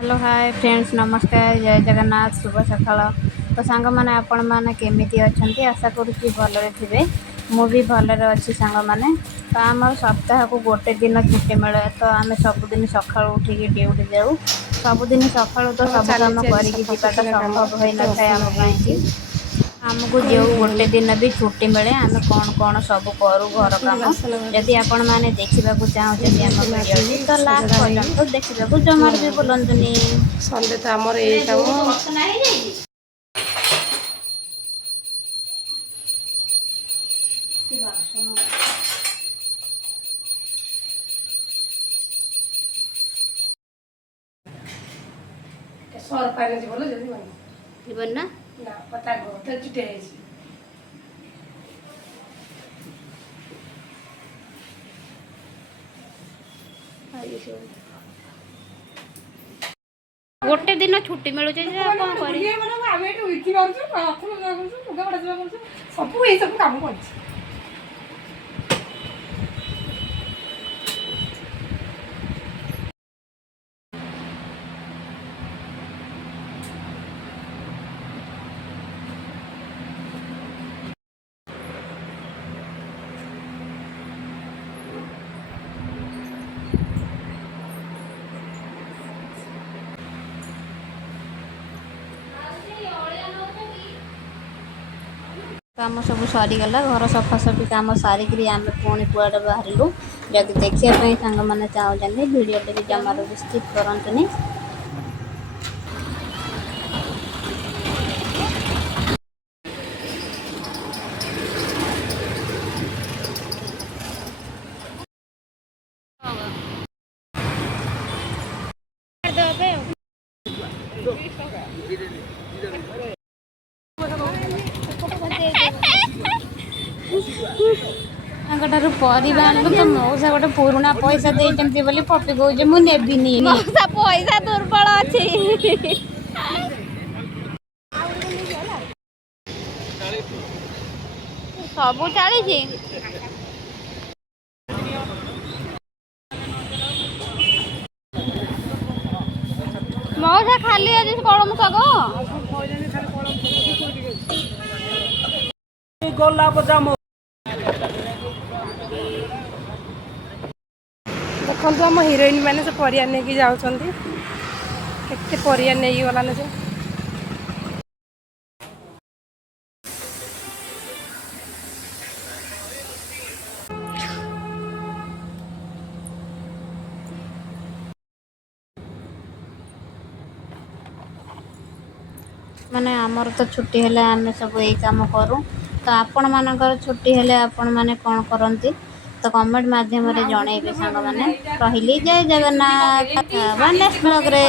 Hello hi friends नमस्कार जय जगन्नाथ शुभ सकाळ। तो सांग मैंने आपण मैंने केमिति अच्छी आशा करुँच भलरे थे मुझे भलरे अच्छी सांग मैंने तो आम सप्ताह को गोटे दिन छुट्टी मिले तो आम सबुदिन सका उठिक ड्यूटी जाऊ सबुदिन सका तो सब कम करवाटा संभव हो न था आम आमको जो गोटे दिन भी छुट्टी मिले आम कौन कौन सब करूँ घर कम जदि आपण मैंने देखा चाहते आम भिडियोटी तो लास्ट पर्यंत देखा जमार भी बुलांतुनि संडे तो आमर यही काम सर पानी बोलो जल्दी जीवन ना ना पता गो तो चिटे है गोटे दिन छुट्टी मिलूँ कौन सब काम कर काम सब सरीगला घर सफासफी कम सारिक आम पुणी कुआड़े बाहरलु जदि देखापी सांग मैंने चाहते भिडियो टे जमार भी स्किप करतुनि परिवा आनलु तो मौसा गोटे पुराणा पैसा देते बोली पपी कहे मुझे पैसा दुर्बल अच्छी सब 40 मौसा खाली आज कलम शाग देखो आम हिरोइन मैंने से परिया नहीं जाऊँ के परिया नहीं गलान से माने आमर तो छुट्टी हेले आमे सब यही काम करूँ तो आपण मानकर छुट्टी हेले आपण माने कौन करती तो कमेंट माध्यम जनइबे सांग मैंने कहली जय जगन्नाथ नेक्स्ट ब्लॉग रे।